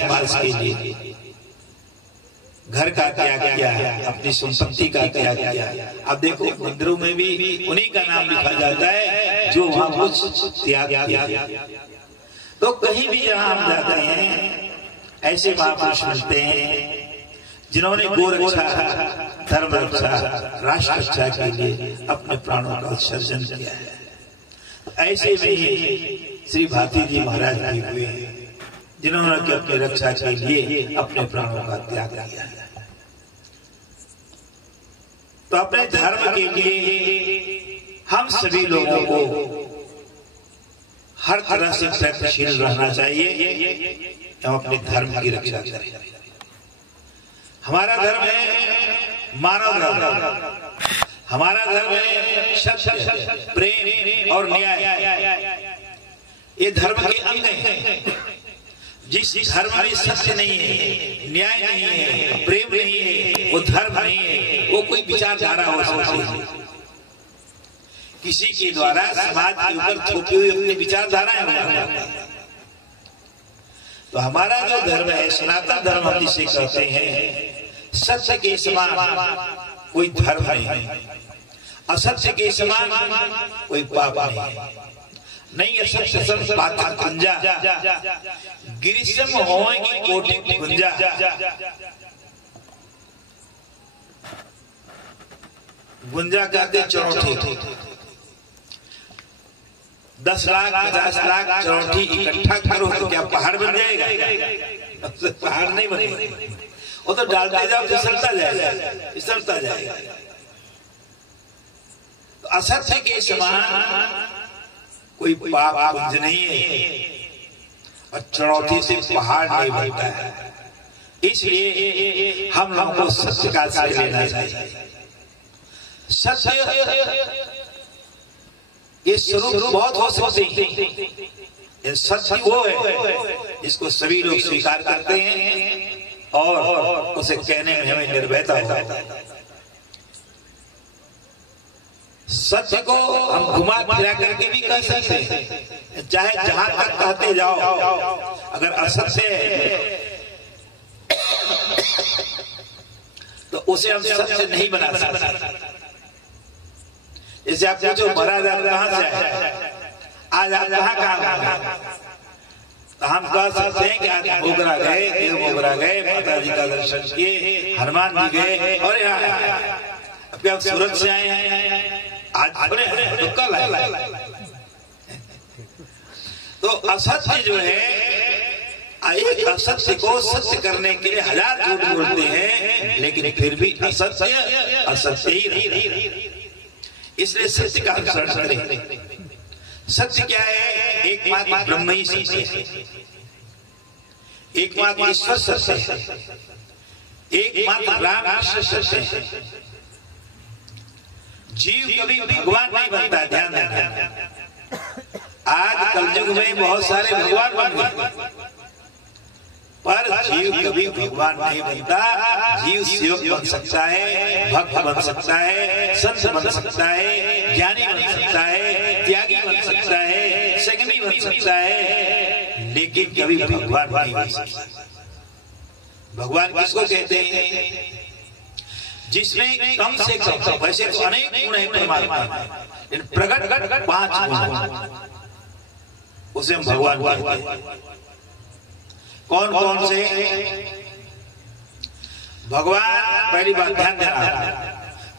समाज के लिए, घर का त्याग किया, अपनी संपत्ति का त्याग किया। अब देखो मंदिरों में भी उन्हीं का नाम लिखा जाता है जो वहां कुछ त्याग किया। तो कहीं भी जहां हम जाते हैं ऐसे महापुरुष मिलते हैं जिन्होंने गो रक्षा, धर्म रक्षा, राष्ट्र रक्षा के लिए अपने प्राणों का उत्सर्जन किया है। ऐसे में श्री भारती जी महाराज भी हुए हैं जिन्होंने अपनी रक्षा के लिए अपने प्राणों का त्याग किया है। तो अपने धर्म के लिए हम सभी लोगों को हर तरह से प्रयत्नशील रहना चाहिए। हम अपने धर्म की रक्षा करें। हमारा धर्म है मानव धर्म, हमारा धर्म है सत्य, प्रेम और न्याय। ये धर्म के अंग हैं। जिस धर्म में सत्य नहीं है, न्याय नहीं है, प्रेम नहीं है, वो धर्म नहीं है, वो कोई विचारधारा हो सकती है। किसी के द्वारा समाज के ऊपर थोपी हुई अपनी विचारधाराएं हो। तो हमारा जो धर्म है, सनातन धर्म हम जिसे कहते हैं, सत्य के समान कोई धर्म नहीं है, असत्य के समान कोई पाप नहीं। असत्य सत्य पातक गुंजा, गिरिशम होएगी कोटि गुंजा। गुंजा कहते चौठी, 10 लाख 50 लाख चौठी इकट्ठा करो तो क्या पहाड़ बन जाएगा? पहाड़ नहीं बनेगा, वो तो डालते जाओ फिसलता जाएगा, फिसलता जाएगा। तो असत्य के समान कोई पाप कुंज नहीं है और चुनौती से पहाड़ नहीं बनता है। इसलिए हम लोगों को सत्य का आश्रय लेना चाहिए। सत्य ये स्वरूप बहुत हो सकते हैं। सत्य वो है जिसको सभी लोग स्वीकार करते हैं और उसे कहने में हमें निर्भयता होता है। सत्य को हम घुमा फिरा करके भी कह सकते हैं, चाहे जहां तक कहते जाओ। अगर असत्य है तो उसे हम सत्य नहीं बना सकते। जैसे आप पूछो महाराज आप कहां से आए, आज आप कहां तो हम कह सकते हैं कि आज मोगरा गए, देव मोगरा गए, माता जी का दर्शन किए, हनुमान जी गए और अब क्या सूरत से आए हैं, आज तो कल आए। तो असत्य जो है, एक असत्य को सत्य करने के लिए हजार झूठ बोलते हैं, लेकिन फिर भी असत्य असत्य ही रहता। इसलिए सत्य का अनुसरण करें। सत्य क्या है? एकमात्र ब्रह्म ही सत्य है, एकमात्र ईश्वर सत्य है, एकमात्र राम कृष्ण सत्य है। जीव कभी भगवान नहीं बनता, ध्यान देना। आज कलयुग में बहुत सारे भगवान बन गए, पर जीव कभी भगवान नहीं बनता। जीव सेवक बन सकता है, भक्त बन सकता है, संत बन सकता है, ज्ञानी बन सकता है, त्यागी बन सकता है, संयमी बन सकता है, लेकिन कभी भगवान नहीं बन सकता। भगवान किसको कहते हैं? जिसमें कम से कम, वैसे तो अनेक गुण है परमात्मा, लेकिन प्रकट 5 गुण, उसे हम भगवान कहते हैं। कौन कौन से? भगवान, पहली बात ध्यान देना,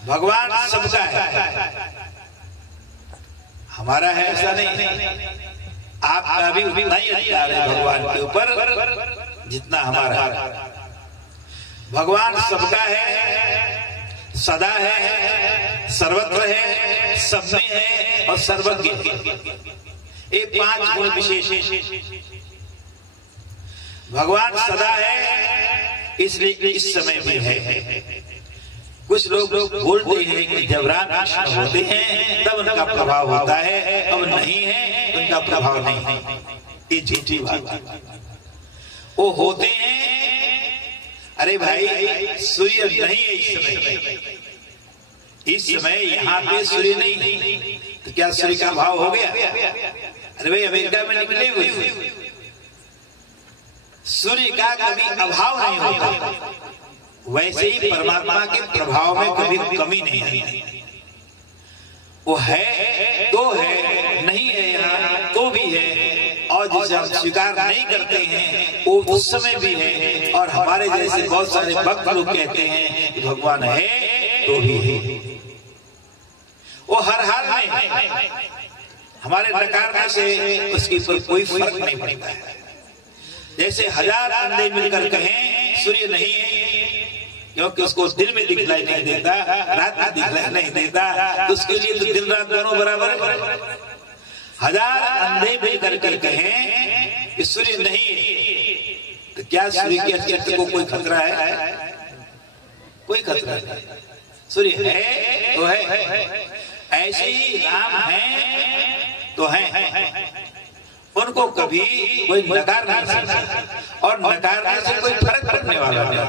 भगवान सबका है, हमारा है ऐसा नहीं। आपका भी उतना ही अधिकार है भगवान के ऊपर जितना हमारा है। भगवान सबका है, सदा है, सर्वत्र है, सब में है और सर्वज्ञ। ये 5 गुण विशेष। भगवान सदा है, इसलिए इस समय भी है। कुछ लोग बोलते हैं कि जब राम कृष्ण होते हैं तब उनका प्रभाव होता है, अब नहीं है उनका प्रभाव नहीं है। ये झूठी बात है। वो होते हैं, अरे भाई सूर्य नहीं है इस समय, इस समय यहाँ पे सूर्य नहीं, तो क्या सूर्य का भाव हो गया? अरे भाई अमेरिका में निकले हुए, सूर्य का कभी अभाव नहीं होता, वैसे ही परमात्मा के प्रभाव में कभी कमी नहीं है। वो है तो है, नहीं है यहाँ तो भी है, और जिसे हम स्वीकार नहीं करते हैं वो उस समय भी है। और हमारे जैसे बहुत सारे भक्त लोग कहते हैं कि भगवान है तो भी है, वो हर हाल में हमारे नकारने से उसके ऊपर कोई फर्क नहीं पड़ता है। जैसे 1000 अंधे मिलकर कहें सूर्य नहीं है, क्योंकि उसको दिन में दिखलाई नहीं देता, रात में दिखलाई नहीं देता, तो उसके लिए तो दिन रात दोनों बराबर है। 1000 अंधे मिलकर के कहें कि सूर्य नहीं है, तो क्या सूर्य के अस्तित्व को कोई खतरा है? कोई खतरा नहीं। सूर्य है तो है, ऐसे ही राम है तो है, उनको कभी कोई नकार नहीं सकता, और नकारने से कोई फर्क पड़ने वाला नहीं।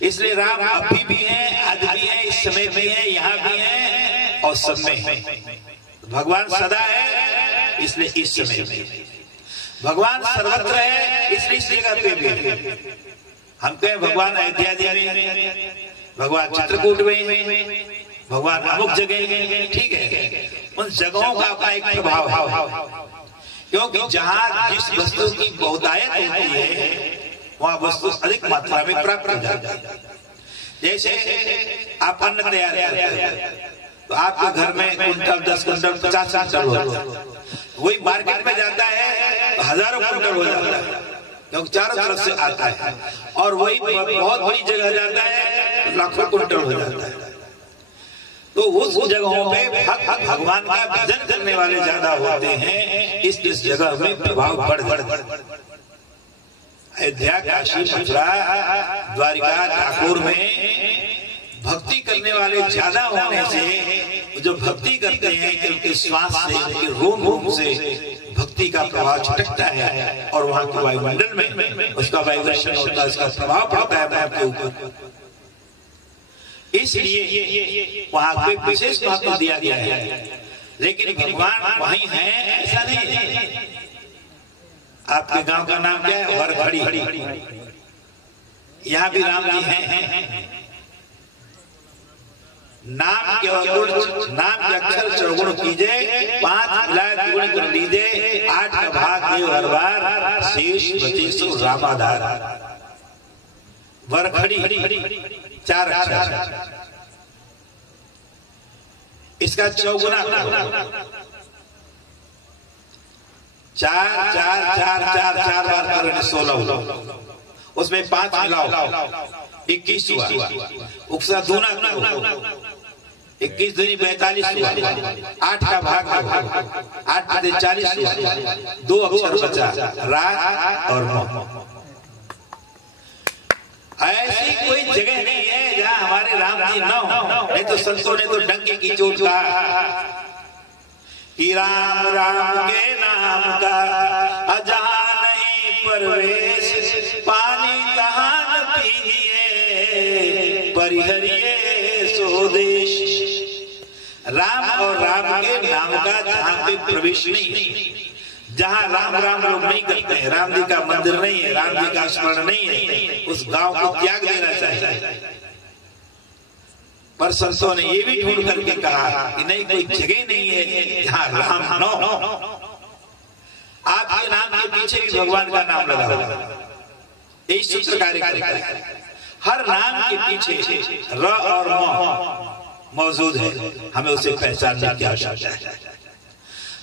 इसलिए राम अभी भी हैं, आज भी हैं, इस समय भी हैं, यहाँ भी हैं और सब में हैं। भगवान सदा है इसलिए इस समय में, भगवान सर्वत्र है इसलिए इस जगह पे भी है। हम कहें भगवान अयोध्या में, भगवान चित्रकूट में, भगवान अमुक जगह, ठीक है, उन जगहों का अपना एक प्रभाव है। क्योंकि जहां जिस वस्तु की बहुतायत होती है वहां वस्तु अधिक मात्रा में प्राप्त हो जाती है। जैसे आप अन्न तैयार करते हैं तो आपके घर में कुंटल, 10 कुंटल, 50 कुंटल होता है, वही मार्केट में जाता है तो हजारों कुंटल हो जाता है, क्योंकि चारों तरफ से आता है। और वही बहुत बड़ी जगह जाता है तो लाखों कुंटल हो जाता है। तो उस जगहों पे भगवान का भजन करने वाले ज्यादा होते हैं, इस जगह में प्रभाव बढ़। अयोध्या, काशी, मथुरा, द्वारिका, ठाकुर में भक्ति करने वाले ज्यादा होने से जो भक्ति करते हैं कि उनके श्वास से, उनके रोम रोम से भक्ति का प्रभाव छिटकता है और वहां के वायुमंडल में उसका वाइब्रेशन होता है, उसका प्रभाव पड़ता है आपके ऊपर। इसलिए वहां पे विशेष महत्व दिया गया है। लेकिन भगवान वहीं है ऐसा नहीं है। आपके गांव का नाम क्या है? वरखड़ी। यहाँ भी राम जी हैं। नाम के अक्षर चौगुण कीजिए, 5 मिलाए गुण गुण लीजिए, 8 का भाग देव हर बार, शेष बचे सो रामाधार। वरखड़ी 4 अक्षर, इसका चौगुना 4 4 4 4 4 बार करें 16, उसमें 5 मिलाओ 21 हुआ, उसका दूना 21 दूनी 42 हुआ, 8 का भाग 8 से 40 हुआ, 2 अक्षर बचा, रा और म। ऐसी कोई जगह नहीं है जहाँ हमारे राम जी न हो। नहीं तो संतों ने तो डंके की चोट कहा कि राम राम के नाम का अजहाँ नहीं परवेश, पानी कहाँ न पीजिए परिहरिए स्वदेश। राम और राम के नाम का जहाँ पे प्रवेश नहीं, जहाँ राम राम लोग नहीं करते हैं, राम जी का मंदिर नहीं है, राम जी का स्मरण नहीं है, उस गांव को त्याग देना चाहिए। पर संतों ने ये भी ढूंढ करके कहा कि नहीं, कोई जगह नहीं है जहाँ राम न हो। आपके नाम के पीछे भी भगवान का नाम लगा हुआ, यही सूत्र कार्य करता है। हर नाम के पीछे र और म मौजूद है, हमें उसे पहचानने की आवश्यकता है।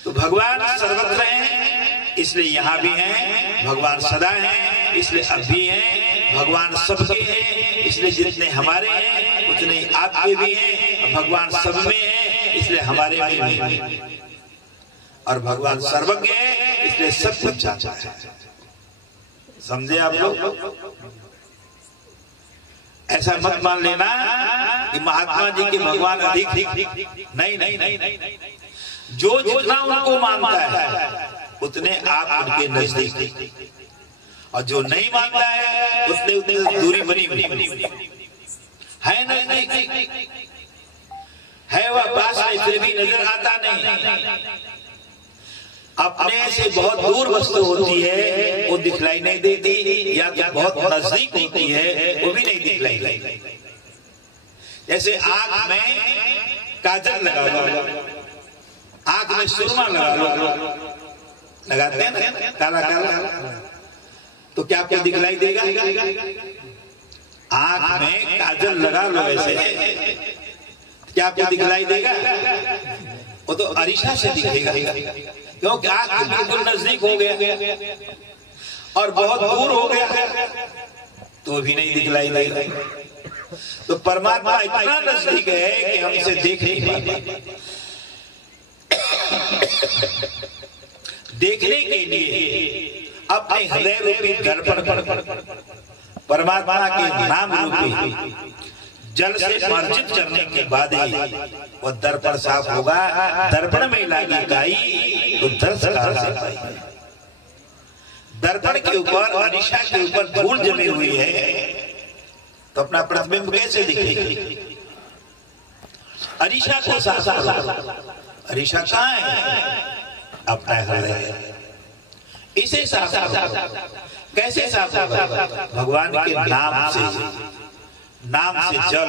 तो भगवान सर्वत्र हैं इसलिए यहाँ भी हैं, भगवान सदा हैं इसलिए अब भी हैं, भगवान सबके हैं इसलिए जितने हमारे हैं उतने आपके भी हैं, भगवान सब में है इसलिए हमारे में भी हैं, और भगवान सर्वज्ञ है इसलिए सब कुछ जानता है। समझे आप लोग? ऐसा मत मान लेना कि महात्मा जी के भगवान अधिक नहीं, नहीं, नहीं, नहीं। जो जितना उनको मानता है उतने आप उनके नजदीक, और जो नहीं मानता है उतने उतने दूरी बनी है। नजदीक है, वह पास में फिर भी नजर आता नहीं। अपने से बहुत दूर वस्तु होती है वो दिखलाई नहीं देती, या तो बहुत नजदीक होती है वो भी नहीं दिखलाई देती। जैसे आंख में काजल लगा लो, आंख में सुरमा लगा लो, लगाते हैं ना काला काला, तो क्या आपको दिखलाई देगा? आंख में काजल लगा लो ऐसे, क्या आपको दिखलाई देगा? वो तो अरीसा से दिखेगा, क्योंकि आंख बिल्कुल नजदीक हो गया और बहुत दूर हो गया तो भी नहीं दिखलाई देगा। तो परमात्मा इतना नजदीक है कि हमसे देख नहीं पाता। देखने के लिए अपने हृदय रूपी दर्पण पर परमात्मा के नाम रूपी जल से मार्जित करने के बाद ही वह दर्पण साफ होगा। दर्पण में लागी गाई तो दर्श कहां से पाई? दर्पण के ऊपर, अरीसा के ऊपर धूल जमी हुई है तो अपना प्रतिबिंब कैसे दिखेगी? अरीसा को साफ, अरीसा कहां है? अपना हृदय। इसे साफ कैसे साफ होगा? भगवान के नाम से। नाम से जल,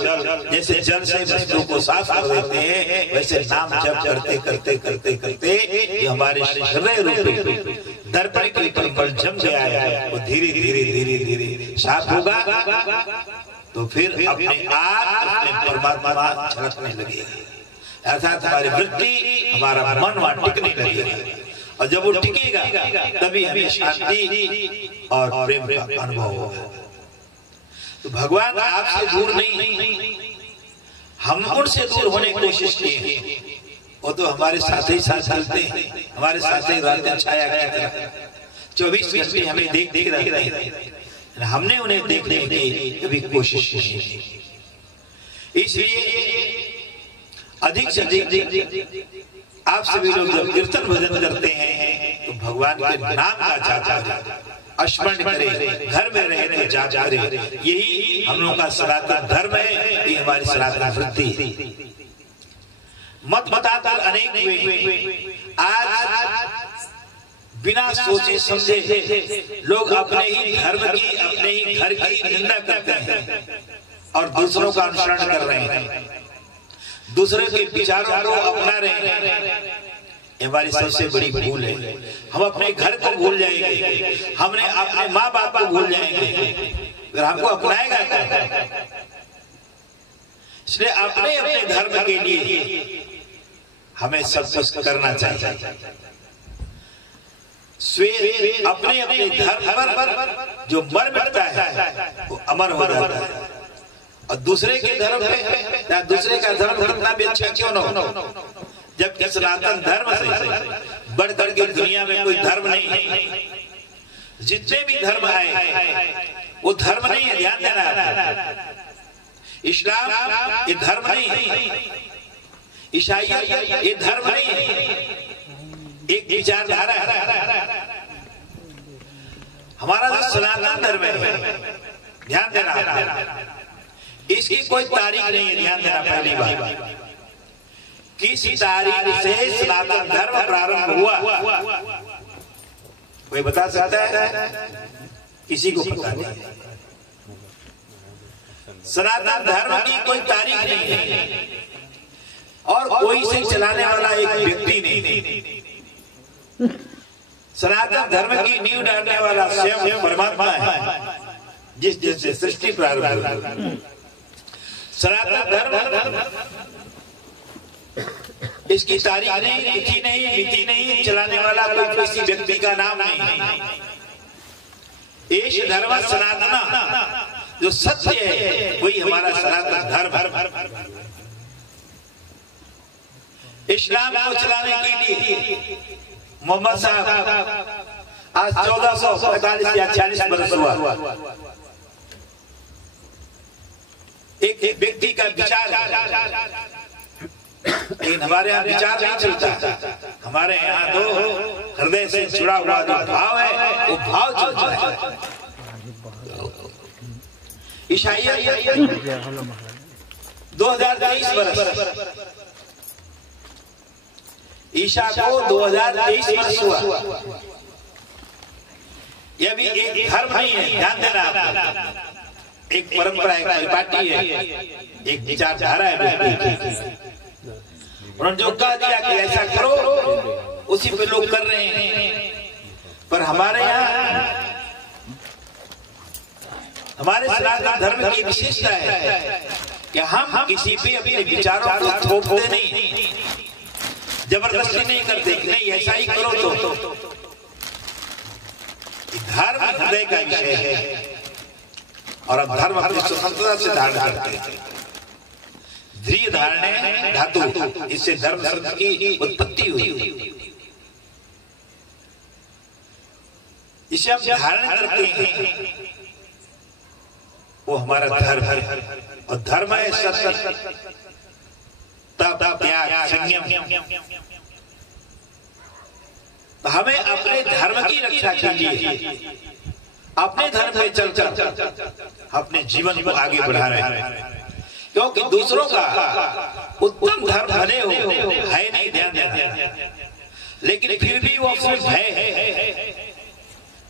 जैसे जल से वस्तु को साफ कर देते हैं, वैसे नाम जप करते करते करते करते ये हमारे हृदय रूपी दर्पण के ऊपर बल जम गया है, वो धीरे धीरे धीरे धीरे साफ होगा तो फिर अपने आप अपने परमात्मा झलकने लगेगा। अर्थात हमारी वृत्ति, हमारा मन वहां टिकने लगेगा, और जब वो टिकेगा तभी हमें शांति और प्रेम का अनुभव होगा। तो भगवान आपसे दूर नहीं, हम उनसे दूर होने की कोशिश किए हैं। वो तो हमारे साथ ही साथ चलते हैं, हमारे साथ ही रहते, छाया की तरह 24 घंटे हमें देख रहते हैं, हमने उन्हें देखने की कभी कोशिश नहीं की। इसलिए अधिक से अधिक आप सभी लोग जब कीर्तन भजन करते हैं तो भगवान के नाम का जाप स्मरण करें, घर में रहे तो जाप करें। यही हम लोगों का सनातन धर्म है, ये हमारी सनातन वृत्ति है। मत बताकर अनेक हुए, आज बिना सोचे समझे लोग अपने ही धर्म की, अपने ही घर की निंदा करते हैं और दूसरों का अनुसरण कर रहे हैं, दूसरे के विचारों को अपना रहे हैं। हमारी सबसे बड़ी भूल है। हम अपने घर को भूल जाएंगे, हमने अपने माँ बाप को भूल जाएंगे, फिर हमको अपनाएगा क्या? इसलिए अपने अपने धर्म के लिए हमें सब कुछ करना चाहिए। स्वेत अपने अपने धर्म पर जो मर मिटता है वो अमर हो जाता है, और दूसरे के धर्म पे या दूसरे का धर्म कितना भी अच्छा क्यों न हो, जबकि सनातन धर्म से बढ़कर के दुनिया में कोई धर्म नहीं है। जितने भी धर्म आए वो धर्म नहीं है, ध्यान देना। इस्लाम ये धर्म नहीं है, ईसाई ये धर्म नहीं है, एक विचारधारा है। हमारा जो सनातन धर्म है, ध्यान देना, इसकी कोई तारीख नहीं है, ध्यान देना। पहली बात, किस तारीख से सनातन धर्म प्रारंभ हुआ कोई बता सकता है? किसी को पता नहीं। सनातन धर्म की कोई तारीख नहीं है और कोई इसे चलाने वाला एक व्यक्ति नहीं। सनातन धर्म की नींव डालने वाला स्वयं परमात्मा है, जिससे सृष्टि प्रारंभ हुई। सनातन धर्म इसकी तारीख नहीं, तिथि नहीं, मिति नहीं, चलाने वाला कोई किसी व्यक्ति का नाम नहीं। एष धर्म सनातना, जो सत्य है वही हमारा सनातन धर्म। इस्लाम को चलाने के लिए मोहम्मद साहब आज 1445 या 46 वर्ष हुआ। एक व्यक्ति का विचार, लेकिन हमारे यहाँ विचार नहीं चलता। हमारे यहाँ तो हृदय से जुड़ा हुआ जो भाव है वो भाव चलता है। ईसाइयत 2023 वर्ष ईशा को 2023 वर्ष हुआ। यह भी एक धर्म नहीं है, ध्यान देना आप। एक परंपरा है, एक पार्टी है, एक विचारधारा है। उन्होंने जो कह दिया कि ऐसा करो, उसी पे लोग कर रहे हैं। पर हमारे यहाँ, हमारे सनातन धर्म की विशेषता है कि हम किसी पे अपने विचारों को थोपते नहीं, जबरदस्ती नहीं करते, नहीं ऐसा ही करो तो। धर्म हृदय का विषय है और अब धर्म अपनी स्वतंत्रता से धारण करते हैं। ध्रिय धारणे धातु, इससे धर्म शब्द की उत्पत्ति हुई। इसे हम धारण करते हैं, वो हमारा धर्म है। और धर्म है सत्य, तप, त्याग, संयम। तो हमें अपने धर्म की रक्षा के लिए अपने धर्म पे चलकर अपने जीवन को आगे बढ़ा रहे हैं। क्योंकि दूसरों का उत्तम धर्म भले हो है नहीं, ध्यान देना, लेकिन फिर भी वो अपने भय है,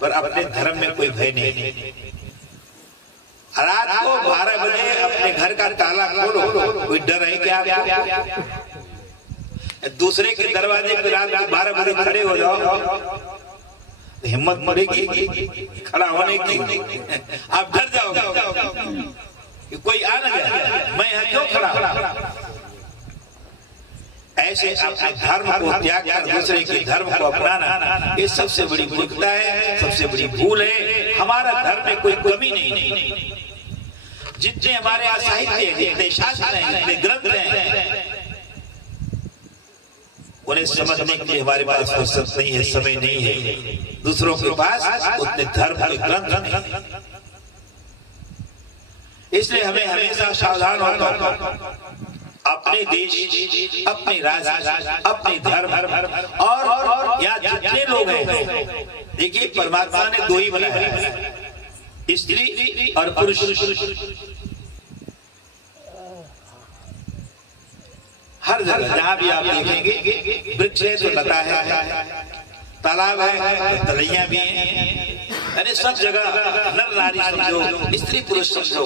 पर अपने धर्म में कोई भय नहीं। रात को 12 बजे अपने घर का ताला खोलो, कोई डर है क्या? दूसरे के दरवाजे पे रात को 12 बजे खड़े हो जाओ, हिम्मत मरेगी खड़ा होने की, आप डर जाओगे कोई आ ना जाए, मैं यहाँ क्यों खड़ा। ऐसे अपने धर्म को त्याग कर दूसरे के धर्म को अपनाना, ये सबसे बड़ी मूर्खता है, सबसे बड़ी भूल है। हमारा धर्म में कोई कमी नहीं। जितने हमारे यहाँ साहित्य है, जितने शास्त्र हैं, जितने ग्रंथ हैं, उन्हें समझने के लिए हमारे पास फुर्सत नहीं है, समय नहीं है। दूसरों के पास उतने धर्म के ग्रंथ नहीं। इसलिए हमें हमेशा सावधान होकर अपने देश, अपने राज्य, अपने धर्म और यहाँ जितने लोग हैं, देखिए परमात्मा ने दो ही बनाया है, स्त्री और पुरुष। हर जगह जहां भी आप देखेंगे, वृक्ष है तो लता है, तालाब है तो तलैया भी है, यानी सब जगह नर नारी समझो, स्त्री पुरुष समझो।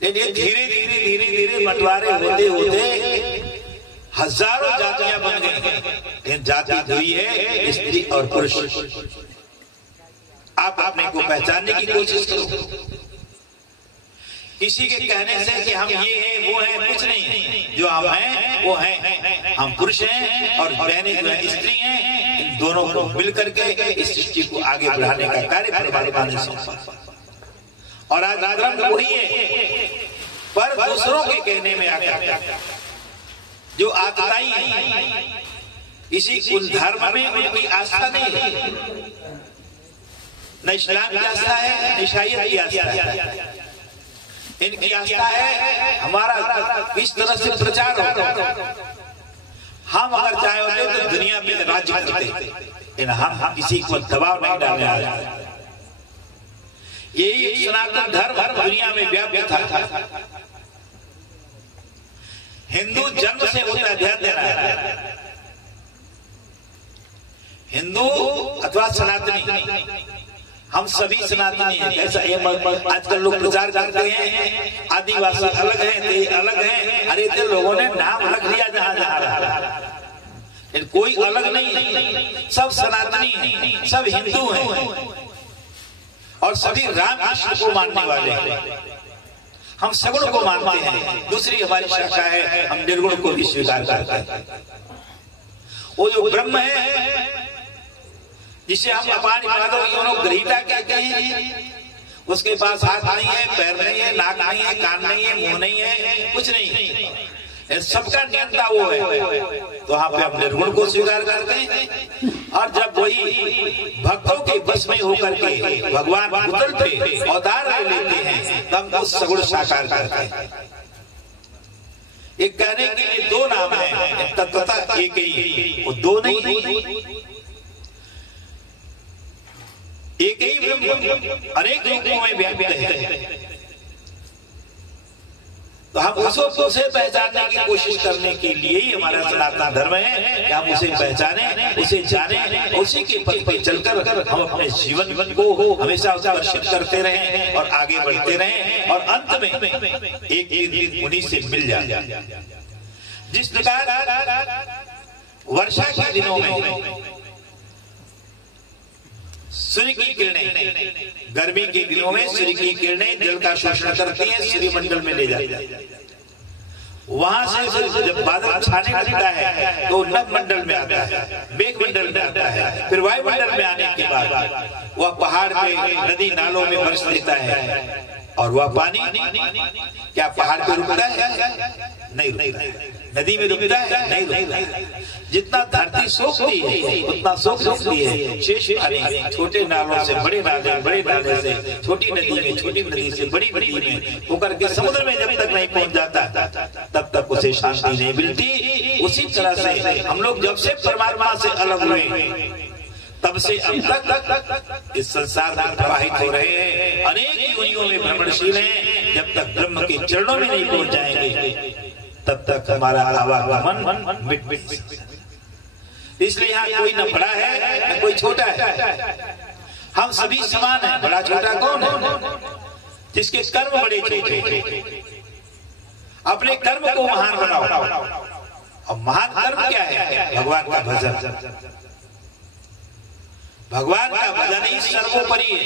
लेकिन धीरे धीरे धीरे धीरे बंटवारे होते होते हजारों जातियां बन गई। जाति हुई है स्त्री और पुरुष। आप अपने को पहचानने की कोशिश करो। किसी के कहने से कि हम ये हैं वो हैं, कुछ नहीं। जो हम हैं वो हैं, हम पुरुष हैं और बहनें जो है स्त्री हैं। इन दोनों को मिल करके इस सृष्टि को आगे बढ़ाने का कार्य परमात्मा ने सौंपा। और आज धर्म वही है, पर दूसरों के कहने में आकर जो आतताई है, इसी उस धर्म में उनकी आस्था नहीं है, न इस्लाम की आस्था है, न ईसाईयत की आस्था है। इनकी आस्था है हमारा इस तरह से प्रचार होता। हम अगर चाहे होते तो दुनिया में राज्य करते, लेकिन हम किसी को दबाव नहीं डालने वाले। यही सनातन धर्म दुनिया में व्याप्त था। हिंदू जन्म से होता है, ध्यान देना है। हिंदू अथवा सनातनी, हम सभी सनातनी हैं। ऐसा आजकल लोग प्रचार करते हैं आदिवासी अलग है, अलग है। अरे तो लोगों ने नाम रख दिया जहां जहां रहा, कोई अलग नहीं, सब सनातनी हैं, सब हिंदू हैं और सभी राम कृष्ण को मानने वाले हैं। हम सगुण को मानते हैं। दूसरी हमारी शाखा है, हम निर्गुण को भी स्वीकार करते हैं। वो जो ब्रह्म है, जिसे हम अपानि पादो योनो ग्रहीता कहते हैं, उसके पास हाथ नहीं है, पैर नहीं है, नाक नहीं है, कान नहीं है, मुंह नहीं है, कुछ नहीं, सबका नियंता वो है। तो वहां पे हम निर्गुण को स्वीकार करते हैं। और जब वही भक्तों के बस में होकर के भगवान उतर पे अवतार लेते हैं, तब हम सगुण साकार करते हैं। एक कहने के लिए दो नाम है, तत्वतः एक ही, वो दो नहीं, एक ही ब्रह्म अनेक रूपों में व्याप्त है। तो हम उसे पहचानने की कोशिश करने के लिए ही हमारा सनातन धर्म है कि हम उसे पहचाने, उसे जाने, उसी के पथ पर चलकर हम अपने जीवन को हमेशा उत्कर्षित करते रहें और आगे बढ़ते रहें और अंत में एक दिन उन्हीं से मिल जाए। जिस प्रकार वर्षा के दिनों में सूर्य की किरणें, गर्मी के दिनों में सूर्य की किरणें जल का शोषण करती हैं, सूर्यमंडल में ले जाती हैं। वहां से जब बादल छाने लगता है तो नभ मंडल में आता है, मेघ मंडल में आता है, फिर वायुमंडल में आने के बाद वह पहाड़ पे, नदी नालों में बरस देता है। और वह पानी क्या पहाड़ पे रुकता है? नहीं रुकता। नदी में रुकता है? नहीं रुकता। जितना धरती सोखती है उतना सोख सकती है शेष पानी छोटे नालों से बड़े नाले, बड़े नाले से छोटी नदी में, छोटी नदी से बड़ी नदी में होकर के समुद्र में जब तक नहीं पहुंच जाता तब तक उसे शांति नहीं मिलती। उसी तरह से हम लोग जब से परमात्मा से अलग हुए तब से अब तक इस संसार में प्रवाहित हो रहे हैं, अनेक योनियों में भ्रमणशील हैं। जब तक ब्रह्म के चरणों में नहीं पहुंच जाएंगे तब तक हमारा आवागमन मिट। इसलिए यहाँ कोई न बड़ा है न कोई छोटा है, हम सभी समान हैं। बड़ा छोटा कौन है? जिसके कर्म बड़े छोटे। अपने कर्म को महान बनाओ। और महान कर्म क्या है? भगवान का भजन। भगवान का भजन ही सर्वोपरि है।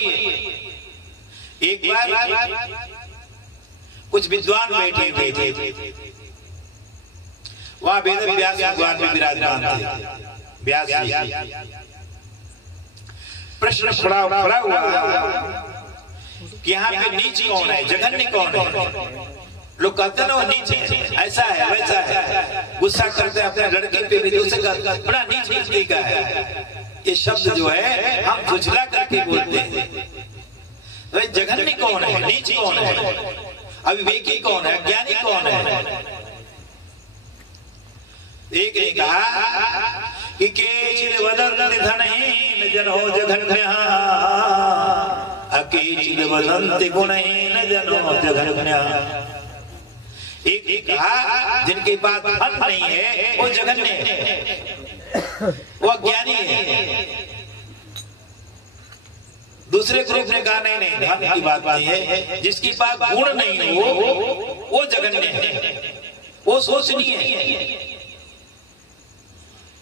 एक बार कुछ विद्वान बैठे हुए थे, वहां वेद व्यास भगवान में विराजमान थे। व्यास जी प्रश्न खड़ा हुआ कि यहाँ पे नीच कौन है, जघन्य कौन है? लोग कहते ना वो नीच है, ऐसा है वैसा है, गुस्सा करते हैं अपने लड़के पे भी, दूसरे का बड़ा नीच नीच का है। ये शब्द जो है हम झुझला करके बोलते हैं। तो जघन्य कौन है, नीच कौन है, अविवेकी कौन है, ज्ञानी कौन है? एक ने कहा कि केचिद वदन्ति धनहीन जनो जघन्यः, अकेचिद वदन्ति गुणहीन जनो जघन्यः। एक ने कहा जिनके पास धन नहीं है वो जघन्य है, वो ज्ञानी है। दूसरे ग्रुप ने कहा नहीं, धन की बात नहीं है, जिसके पास गुण नहीं हो वो जघन्य है, वो सोचनीय है।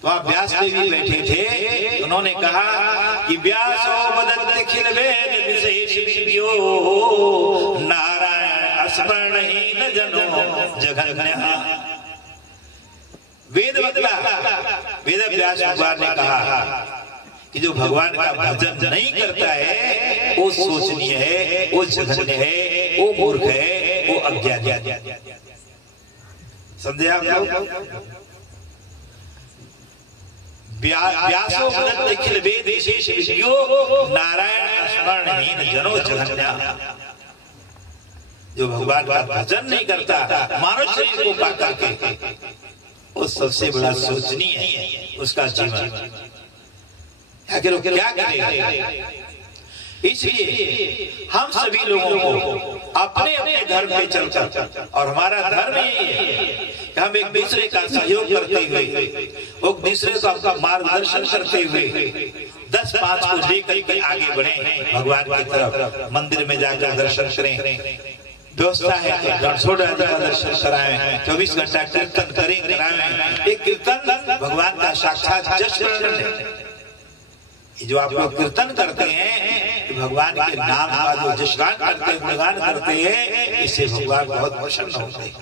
तो आप व्यास देवी बैठे थे, उन्होंने कहा कि व्यासो वदन्ति खिल वेद विशेष विद्यो, नारायण स्मरणहीन जनो जघन्यः। वेद बदला, वेद व्यास भगवान ने कहा कि जो भगवान का भजन नहीं करता है वो सोचनीय है, वो जघन्य है, वो मूर्ख है, वो अज्ञानी। समझे आप लोग? व्यासो वदन्ति खिल वेद विशेष विद्यो, नारायण स्मरणहीन जनो जघन्यः। जो भगवान का भजन नहीं करता मानव शरीर को पा करके, वो सबसे बड़ा सोचनीय है उसका जीवन। आखिर वो क्या करेगा? इसलिए हम सभी लोगों को अपने अपने धर्म पे चलकर, और हमारा धर्म ये है कि हम एक दूसरे का सहयोग करते हुए, एक दूसरे को आपका मार्गदर्शन करते हुए 10-5 को लेकर के आगे बढ़े भगवान की तरफ। मंदिर में जाकर दर्शन करें, व्यवस्था है तो रणछोड़ आदि का दर्शन कराएं, 24 घंटा कीर्तन करें कराएं। एक कीर्तन भगवान का साक्षात जश्न है। जो आप लोग कीर्तन करते हैं, भगवान के नाम का जो जश्न करते हैं, गुणगान करते हैं, इससे भगवान बहुत प्रसन्न होते हैं।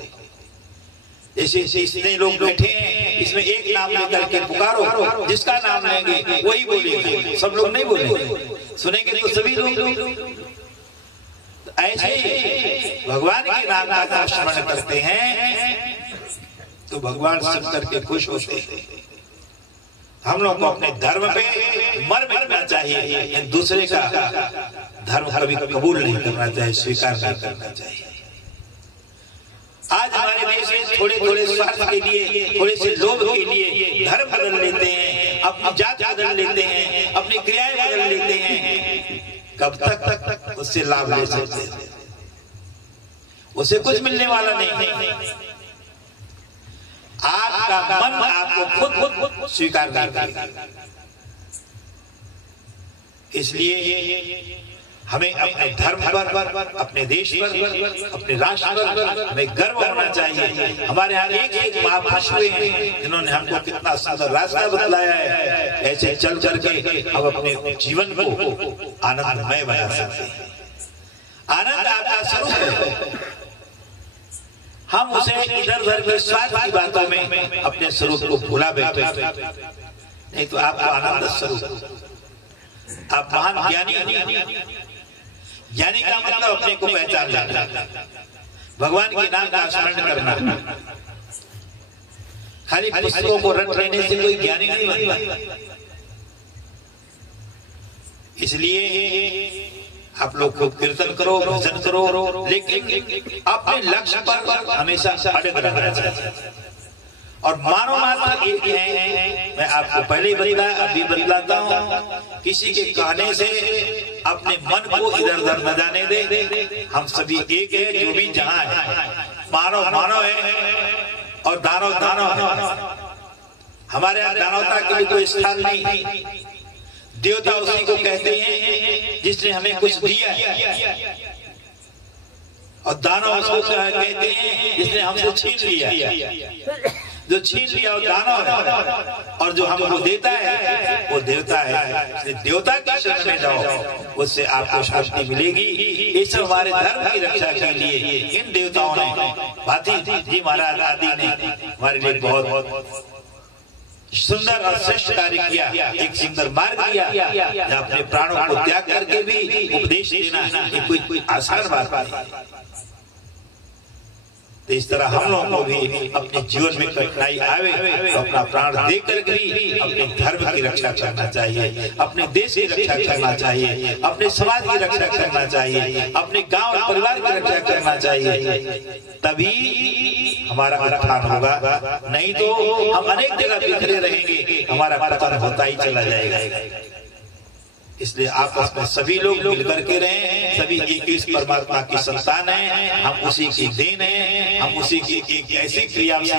ऐसे इतने लोग बैठे हैं, इसमें एक नाम लेकर के पुकारो, जिसका नाम लेंगे वही बोलेंगे, सब लोग नहीं बोलेंगे, सुनेंगे तो सभी लोग। ऐसे ही भगवान के नाम का स्मरण करते हैं तो भगवान सुन करके खुश होते हैं। हम लोग को अपने धर्म पे मर मिटना चाहिए, दूसरे का धर्म कभी कबूल नहीं करना चाहिए, स्वीकार नहीं करना चाहिए। आज हमारे देश में थोड़े थोड़े स्वार्थ के लिए, थोड़े से लोभ के लिए धर्म बदल लेते हैं, अपनी जात बदल लेते हैं, अपनी क्रियाएं बदल लेते हैं। कब तक उससे लाभ ले सकते हैं? उसे कुछ मिलने वाला नहीं। आपका मन आपको खुद स्वीकार करेगा। इसलिए हमें अपने धर्म पर, अपने देश पर, अपने राष्ट्र पर हमें गर्व होना चाहिए। हमारे यहाँ एक महापुरुष हुए हैं जिन्होंने हमको कितना सुंदर रास्ता बतलाया है। ऐसे चल करके हम अपने जीवन को आनंदमय बना सकते हैं। आनंद आपका स्वरूप है। हम उसे इधर उधर के स्वार्थ की बातों में अपने स्वरूप को भुला बैठे, नहीं तो आपका आनंद स्वरूप। आप महान ज्ञानी, ज्ञानी का मतलब अपने को पहचान लेना, भगवान के नाम का स्मरण करना। खाली पुस्तकों को रट लेने से कोई ज्ञानी नहीं बनता। इसलिए आप लोग खूब कीर्तन करो, भजन करो, लेकिन अपने लक्ष्य पर हमेशा अड़ग रहना चाहिए। और मानो मात्र एक है, मैं आपको पहले ही बतलाया, अभी बतलाता हूँ, किसी के कहने से अपने मन को इधर उधर न जाने दे। हम सभी एक है, जो भी जहाँ है, मानव मानव है और दानव दानव है। हमारे यहाँ दानवता के लिए कोई स्थान नहीं। देवता उसी को कहते हैं जिसने हमें कुछ दिया, और दानव उसको कहते हैं जिसने हमसे छीन लिया। जो छीन लिया वो दानव है, और जो हमको देता है वो देवता है। देवता की शरण में जाओ, उससे आपको शांति मिलेगी। इस हमारे धर्म की रक्षा के लिए इन देवताओं ने, भाती जी महाराज आदि ने हमारे लिए बहुत सुंदर और श्रेष्ठ कार्य किया। एक सुंदर मार्ग दिया। अपने प्राणों को त्याग करके भी उपदेश देना ये कोई आसान बात नहीं। तो इस तरह हम लोगों को भी अपने जीवन में कठिनाई आवे तो अपना प्राण देकर भी अपने धर्म की रक्षा करना चाहिए, अपने देश की रक्षा करना चाहिए, अपने समाज की रक्षा करना चाहिए, अपने गांव और परिवार की रक्षा करना चाहिए। तभी हमारा उत्थान होगा, नहीं तो हम अनेक जगह बिखरे रहेंगे, हमारा पतन होता ही चला जाएगा। इसलिए आपस में सभी लोग मिलकर के रहें। सभी एक परमात्मा की संतान हैं, हम उसी की देन हैं, हम उसी की एक ऐसी क्रिया से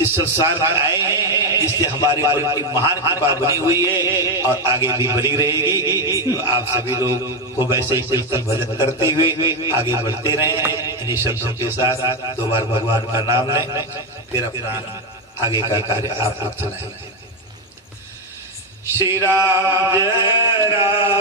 इस संसार में आए हैं जिससे हमारे ऊपर की महान कृपा बनी हुई है और आगे भी बनी रहेगी। तो आप सभी लोग को वैसे ही कीर्तन भजन करते हुए आगे बढ़ते रहें। इन्हीं शब्दों के साथ 2 बार भगवान का नाम लें, फिर अपना आगे का कार्य आप लोग चलाएंगे। श्री राम जय राम।